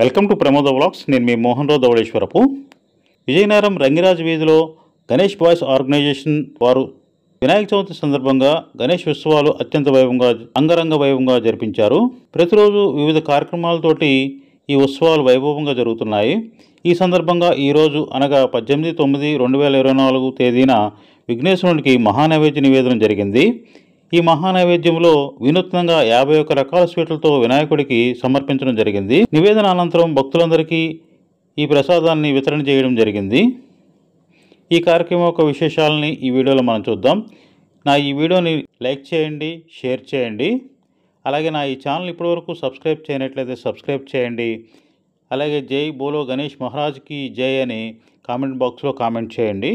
Welcome to Pramoda vlogs. నేను మీ మోహన్ రావు ధవళేశ్వరపు. విజయనగరం రంగిరాజ్ వీధిలో Ganesh boys organisation వారు వినాయక చవితి సందర్భంగా గణేష్ ఉత్సవాలు అత్యంత అంగరంగ వైభవంగా జరిపించారు. ప్రతిరోజు వివిధ కార్యక్రమాలతోటి ఈ ఉత్సవాలు వైభవంగా జరుగుతున్నాయి. ఈ సందర్భంగా ఈరోజు అనగా 18/9/2024 తేదీన విఘ్నేశ్వరునికి మహానైవేద్య నివేదన జరిగింది. ఈ మహానైవేద్యంలో వినూత్నంగా 51 రకాల స్వీట్లతో వినాయకుడికి సమర్పించడం జరిగింది. నివేదన అనంతరం భక్తులందరికీ ఈ ప్రసాదాన్ని వితరణ చేయడం జరిగింది. ఈ కార్యక్రమం యొక్క విశేషాలని ఈ వీడియోలో మనం చూద్దాం. నా ఈ వీడియోని లైక్ చేయండి, షేర్ చేయండి. అలాగే నా ఈ ఛానల్ ఇప్పటివరకు సబ్స్క్రైబ్ చేయనట్లయితే సబ్స్క్రైబ్ చేయండి. అలాగే జై బోలో గణేష్ మహారాజ్కి జై అని కామెంట్ బాక్స్లో కామెంట్ చేయండి.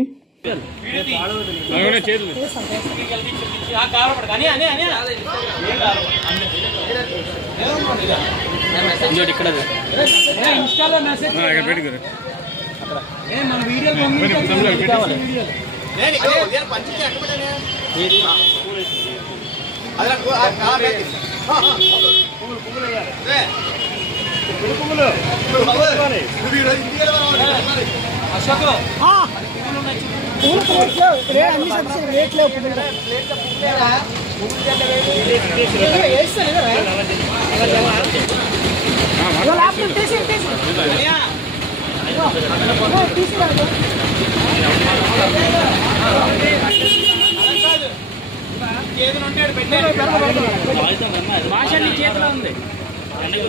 చేతిలో ఉంది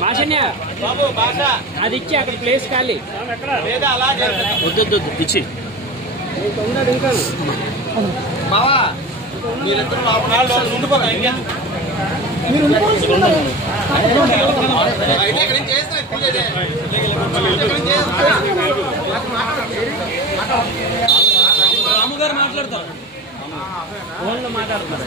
భాషన్య అది ఇచ్చి అక్కడ ప్లేస్ ఖాళీ వద్దు ఇచ్చి బావా మీరిద్దరు రాముగారు మాట్లాడతారు ఫోన్లో మాట్లాడుతున్నారు.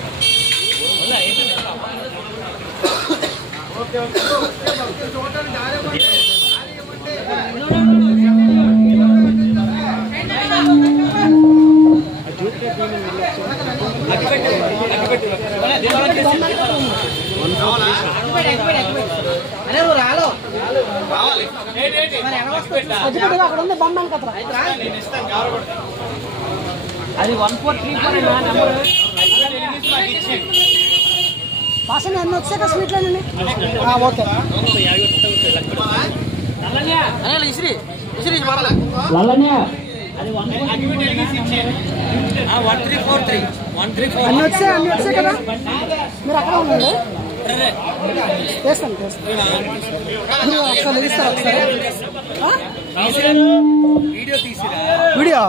అది 1434 భాషని అన్నీ వచ్చాక స్వీట్లేనండి. ఓకే అన్నీ వచ్చాయి కదా. మీరు అక్కడ ఉండండి, చేస్తాను ఒకసారి ఇస్తాను. ఒకసారి వీడియో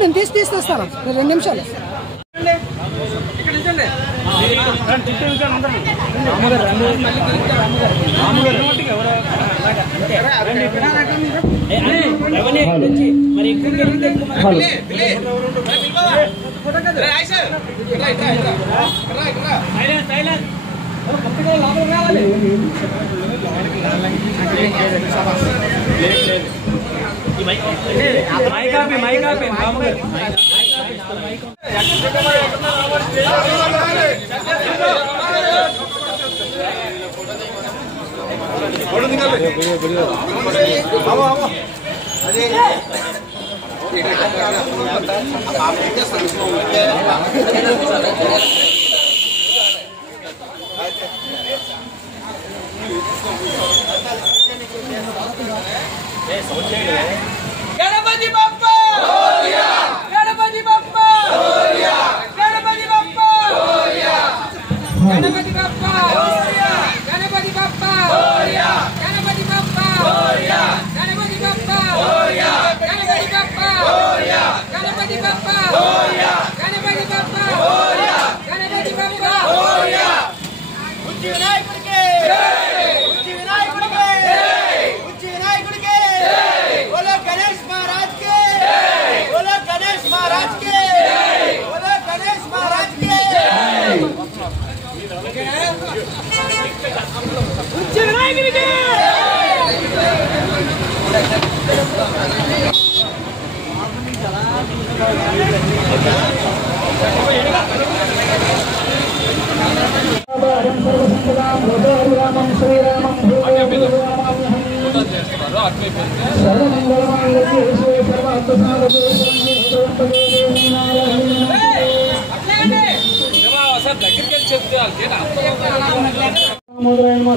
నేను తీస్తాను. 2 నిమిషాలు. గణపతి బప్పా గణపతి బప్పా గణపతి బప్పా గణపతి బప్పా గణపతి బప్పా గణపతి బప్పా గణపతి బప్పా గణపతి బప్పా గణపతి బప్పా గణపతి బప్పా గణపతి బప్పా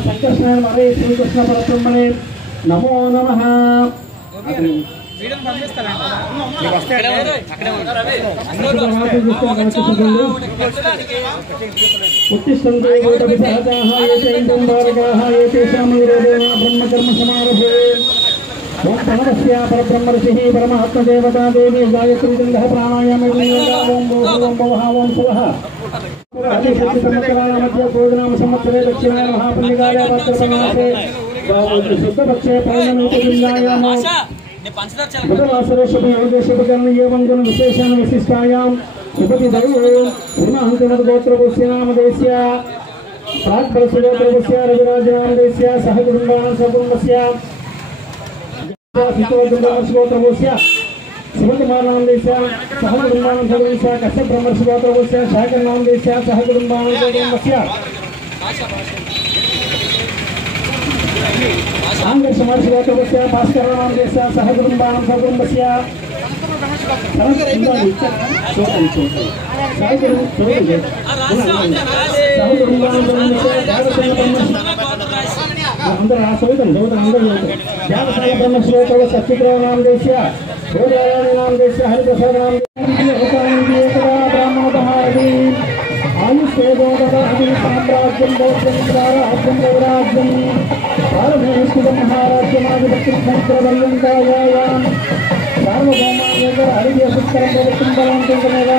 సంకర్షణ మరే శ్రీకృష్ణ పరబ్రహ్మణే నమో నమః. उत्तिष्ठन्ते भूतपिशाचाः ये च इन्द्रं बालकाः एतेषां निरोधेन ब्रह्मकर्म समारभे. ओं प्रणवस्य परब्रह्मर्षिः परमात्मदेवता देवी गायत्री गन्धः प्राणायामे ओं भुवः ओं सुवः. आदिशक्तिसंवत्सराय मध्ये भोजनाम संवत्सरे दक्षिणाय महापुण्यकाय भाद्रपदमासे शुद्धपक्षे पौर्णमीतिलिङ्गायां बुधवासरे शुभयोगे शुभकर्णे एवं गुण विशेषण विशिष्टायां शुभतिदैवे पूर्णाहंतिमद्गोत्रपुष्य नामदेस्य प्राक्फलसुगोत्रपुष्य रविराजनामदेस्य सहकुटुम्बानां सकुटुम्बस्य गोत्रपुष्य शिवकुमारनामदेस्य सहकुटुम्बानां सकुटुम्बस्य कश्यपब्रह्मर्षिगोत्रपुष्य शाकरनामदेस्य सहकुटुम्बानां सकुटुम्बस्य आंग्रसमार्षिगोत्रपुष्य भास्करनामदेस्य सहकुटुम्बानां सकुटुम्बस्य सत्यग्रहनामदेस्य भोजनामदेस्य हरिप्रसादनामदेस्य आयुष्वेदोदरादि साम्राज्यं राज्यं गौराज्यं महाराज्यमादिपक्षिपर्यन्तायां सार्वभौमायकर हरिव्यसुत्तरं भवतुं बलवन्तमेव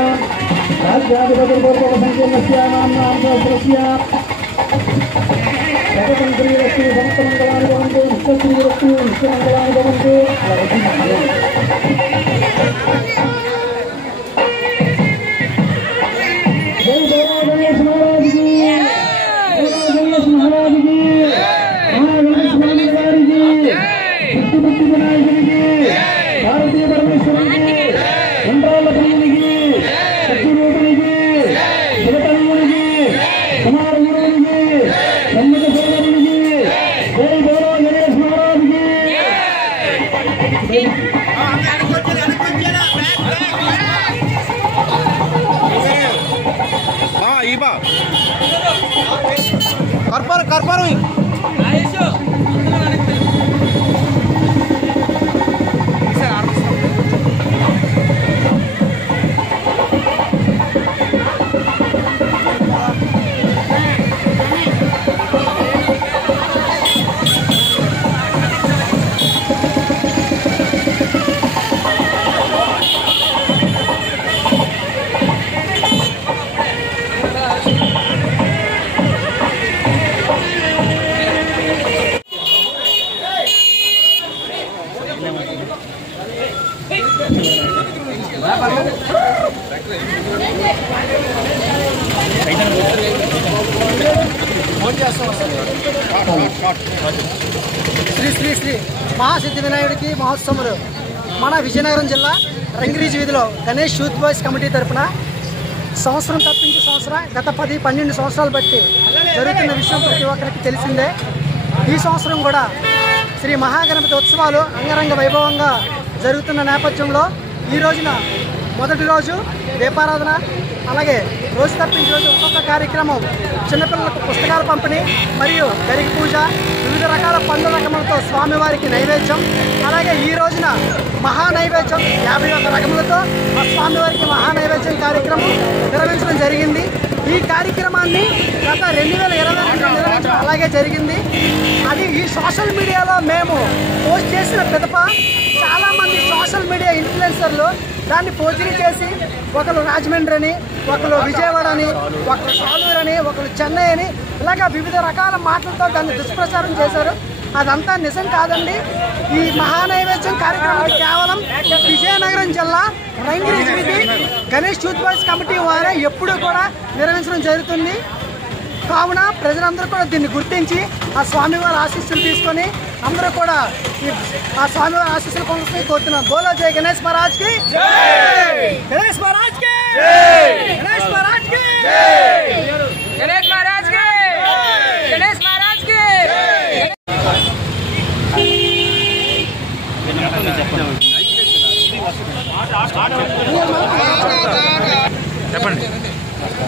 राज्याधिपतिपूर्वसङ्कीर्णस्य नाम्नां सहस्रस्य सततं श्रीरस्तु समस्तमङ्गलानि भवन्तु नित्यश्रीरस्तु नित्यमङ्गलानि भवन्तु. जय गणेश महाराज की, गणेश महाराज की, महागणेश महाराज की, बुद्धि विनायक की, भारतीय परमेश्वर की, चंद्राल की, सत्यरूपिणी की, शिवतन्मुनि की, कुमार गुरु की, सन्मत सोदरुनि की, जय बोलो गणेश महाराज की. कर्पर శ్రీ శ్రీ శ్రీ మహాసిద్ధి వినాయకుడికి మహోత్సవములు మన విజయనగరం జిల్లా రంగిరీజ్ వీధిలో గణేష్ యూత్ బాయ్స్ కమిటీ తరఫున సంవత్సరం తప్పించి సంవత్సరం గత 10-12 సంవత్సరాలు బట్టి జరుగుతున్న విషయం ప్రతి ఒక్కరికి తెలిసిందే. ఈ సంవత్సరం కూడా శ్రీ మహాగణపతి ఉత్సవాలు అంగరంగ వైభవంగా జరుగుతున్న నేపథ్యంలో ఈ రోజున మొదటి రోజు దీపారాధన, అలాగే రోజు తప్పించి రోజు ఒక్కొక్క కార్యక్రమం, చిన్నపిల్లలకు పుస్తకాల పంపిణీ మరియు గరిక పూజ, వివిధ రకాల పండ్ల రకములతో స్వామివారికి నైవేద్యం, అలాగే ఈ రోజున మహా నైవేద్యం 51 రకములతో ఆ స్వామివారికి మహా నైవేద్యం కార్యక్రమం నిర్వహించడం జరిగింది. ఈ కార్యక్రమాన్ని గత 2022 నిర్వహించడం అలాగే జరిగింది. అది ఈ సోషల్ మీడియాలో మేము పోస్ట్ చేసిన పిదప చాలామంది సోషల్ మీడియా ఇన్ఫ్లుయెన్సర్లు దాన్ని పోజింగ్ చేసి ఒకరు రాజమండ్రి అని, ఒకరు విజయవాడ అని, ఒకరు సాలూరు అని, ఒకరు చెన్నై అని ఇలాగా వివిధ రకాల మాటలతో దాన్ని దుష్ప్రచారం చేశారు. అదంతా నిజం కాదండి. ఈ మహానైవేద్యం కార్యక్రమం కేవలం విజయనగరం జిల్లా రంగిరీజ్ వీధి గణేష్ యూత్ బాయ్స్ కమిటీ వారే ఎప్పుడూ కూడా నిర్వహించడం జరుగుతుంది. కావున ప్రజలందరూ కూడా దీన్ని గుర్తించి ఆ స్వామివారి ఆశీస్సులు తీసుకొని అందరూ కూడా ఆ స్వామివారి ఆశీస్సులు పొందుతూ కోరుతున్నాం. బోలో జై గణేష్ మహారాజ్ కి, గణేష్ మహారాజ్ కి, గణేష్ మహారాజ్ కి, గణేష్ మహారాజ్ కి, గణేష్ మహారాజ్ కి.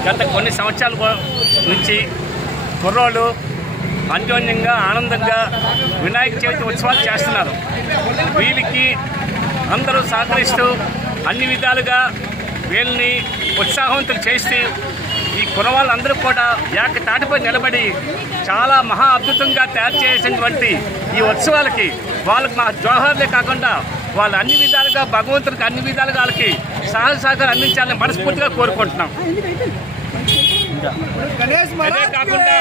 గత కొన్ని సంవత్సరాల నుంచి కుర్రోళ్ళు అన్యోన్యంగా ఆనందంగా వినాయక చవితి ఉత్సవాలు చేస్తున్నారు. వీళ్ళకి అందరూ సహకరిస్తూ అన్ని విధాలుగా వీళ్ళని ఉత్సాహవంతులు చేస్తూ ఈ కుర్రవాళ్ళందరూ కూడా ఏకతాటిపై నిలబడి చాలా మహా అద్భుతంగా తయారు చేసినటువంటి ఈ ఉత్సవాలకి వాళ్ళకి మా జోహార్లే కాకుండా వాళ్ళు అన్ని విధాలుగా భగవంతుడికి అన్ని విధాలుగా వాళ్ళకి సహాయ సహకారం అందించాలని మనస్ఫూర్తిగా కోరుకుంటున్నాం. అదే కాకుండా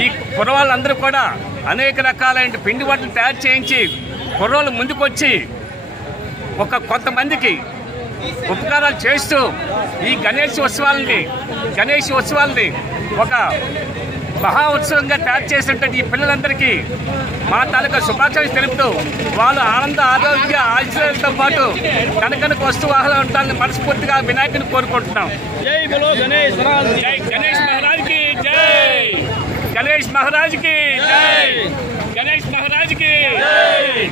ఈ కుర్రవాళ్ళందరూ కూడా అనేక రకాలైన పిండి వంటలు తయారు చేయించి కుర్రోళ్ళు ముందుకొచ్చి కొంతమందికి ఉపకారాలు చేస్తూ ఈ గణేష్ ఉత్సవాలని ఒక మహా ఉత్సవంగా తయారు చేసినటువంటి ఈ పిల్లలందరికీ మా తాలూకా శుభాకాంక్షలు తెలుపుతూ వాళ్ళు ఆనంద ఆరోగ్య ఆశ్చర్యంతో పాటు కనకనకు వస్తువాహన ఉండాలని మనస్ఫూర్తిగా వినాయకుని కోరుకుంటున్నాం. జై బలో గణేష్ మహారాజ్ కి జై, గణేష్ మహారాజ్ కి జై, గణేష్ మహారాజ్ కి జై.